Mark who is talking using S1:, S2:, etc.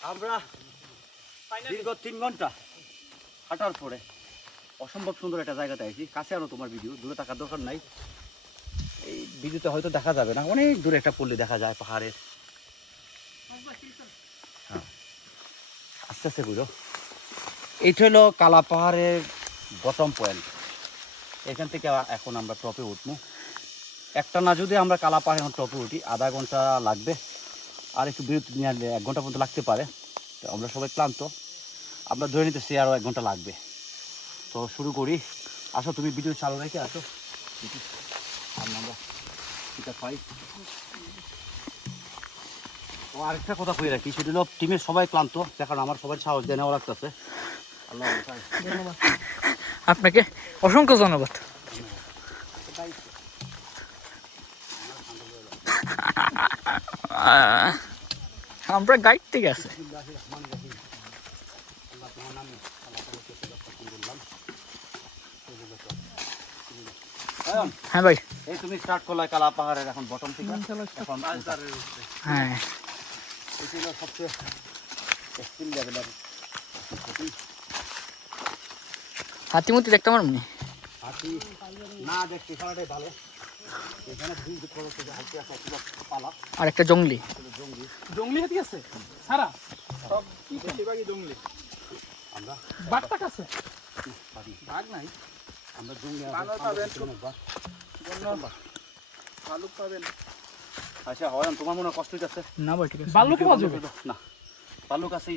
S1: আমরা দীর্ঘ তিন ঘণ্টা হাঁটার পরে অসম্ভব সুন্দর একটা জায়গাতে আছি কাছে আনো তোমার ভিডিও দূরে থাকার দরকার নাই। এই ভিডিওতে হয়তো দেখা যাবে না। অনেক দূরে একটা পল্লী দেখা যায় পাহাড়ের। হ্যাঁ। আস্তে আস্তে বুঝো এইটা হলো কালা পাহাড়ের বটম পয়েন্ট এখান থেকে এখন আমরা টপে উঠবো। একটা না যদি আমরা কালা পাহাড়ে এখন টপে উঠি আধা ঘণ্টা লাগবে। আর একটু বিরতি নিয়ে আনলে এক ঘণ্টা পর্যন্ত লাগতে পারে। তো আমরা সবাই ক্লান্ত। আমরা ধরে নিতেছি আরও এক ঘণ্টা লাগবে। তো শুরু করি। আসো তুমি ভিডিও চালু রেখে আসো। আমরা এটা পাই। ও আরেকটা কথা কই রাখি সেটা হলো টিমের সবাই ক্লান্ত। দেখান আমার সবাই সাহস দিয়ে নেওয়া লাগতেছে আল্লাহ।
S2: আপনাকে অসংখ্য ধন্যবাদ। আমরা গাইড থেকে আছে। হ্যাঁ ভাই।
S1: এই তুমি স্টার্ট করলে কালা পাহাড়ের এখন বটম থেকে। এখন
S2: হ্যাঁ।
S1: এই ছিল সবচেয়ে এক্সট্রিম লেভেলের
S2: হাতিমতি দেখতে পারব নি?
S1: হাতি না দেখতে পাওয়াটাই ভালো। এখানে দুই করে হাতি আসা ছিল পালা।
S2: আর একটা জঙ্গলি।
S3: জঙ্গলি। হাতি আছে? সারা সব কি বেশিরভাগই জঙ্গলি।
S1: আমরা
S3: বাঘটা কাছে বাঘ নাই।
S1: আমরা জঙ্গলি
S3: বানর পাবেন। ভালুক
S1: আচ্ছা হয় তোমার মনে হয় কষ্ট হইতেছে?
S2: না ভাই ঠিক আছে।
S3: ভাল্লুক পাওয়া যাবে?
S1: না। ভাল্লুক আছে